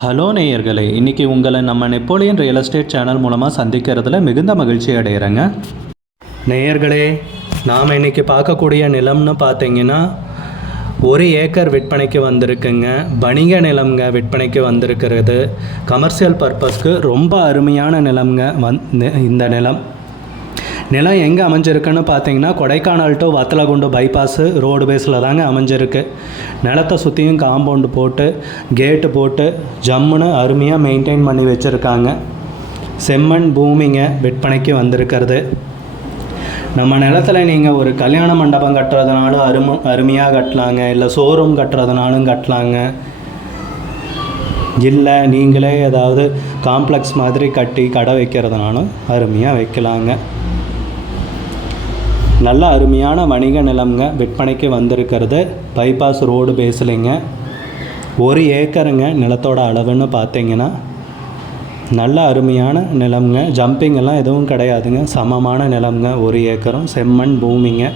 Hello நேயர்களே இன்றைக்கி உங்களை நம்ம நெப்போலியன் ரியல் எஸ்டேட் சேனல் மூலமாக சந்திக்கிறதுல மிகுந்த மகிழ்ச்சி அடைகிறேங்க நேயர்களே நாம் இன்றைக்கி பார்க்கக்கூடிய நிலம்னு பார்த்தீங்கன்னா ஒரு ஏக்கர் விற்பனைக்கு வந்திருக்குங்க. வணிக நிலம்ங்க விற்பனைக்கு வந்திருக்கிறது. கமர்ஷியல் பர்பஸ்க்கு ரொம்ப அருமையான நிலம்ங்க. வந் இந்த நிலம். நிலம் எங்கே அமைஞ்சிருக்குன்னு பார்த்தீங்கன்னா Kodaikanal to Vathalagundu bypass road பேஸில் தாங்க அமைஞ்சிருக்கு. நிலத்தை சுற்றியும் காம்பவுண்டு போட்டு கேட்டு போட்டு ஜம்முன்னு அருமையாக மெயின்டைன் பண்ணி வச்சுருக்காங்க. செம்மண் பூமிங்க விற்பனைக்கு வந்திருக்கிறது. நம்ம நிலத்தில் நீங்கள் ஒரு கல்யாண மண்டபம் கட்டுறதுனாலும் அரும அருமையாக கட்டலாங்க. இல்லை ஷோரூம் கட்டுறதுனாலும் கட்டலாங்க. இல்லை நீங்களே ஏதாவது காம்ப்ளெக்ஸ் மாதிரி கட்டி கடை வைக்கிறதுனாலும் அருமையாக வைக்கலாங்க. நல்ல அருமையான வணிக நிலம்ங்க. விற்பனைக்கு வந்திருக்கிறது. பைபாஸ் ரோடு பேசலைங்க. ஒரு ஏக்கருங்க நிலத்தோட அளவுன்னு பார்த்தீங்கன்னா நல்ல அருமையான நிலம்ங்க. ஜம்பிங் எல்லாம் எதுவும் கிடையாதுங்க. சமமான நிலம்ங்க. ஒரு ஏக்கரும் செம்மண் பூமிங்க.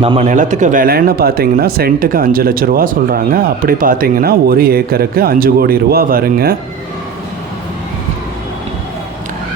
நம்ம நிலத்துக்கு விலைன்னு பார்த்தீங்கன்னா சென்ட்டுக்கு அஞ்சு லட்ச ரூபா சொல்கிறாங்க அப்படி பார்த்தீங்கன்னா ஒரு ஏக்கருக்கு அஞ்சு கோடி ரூபா வருங்க.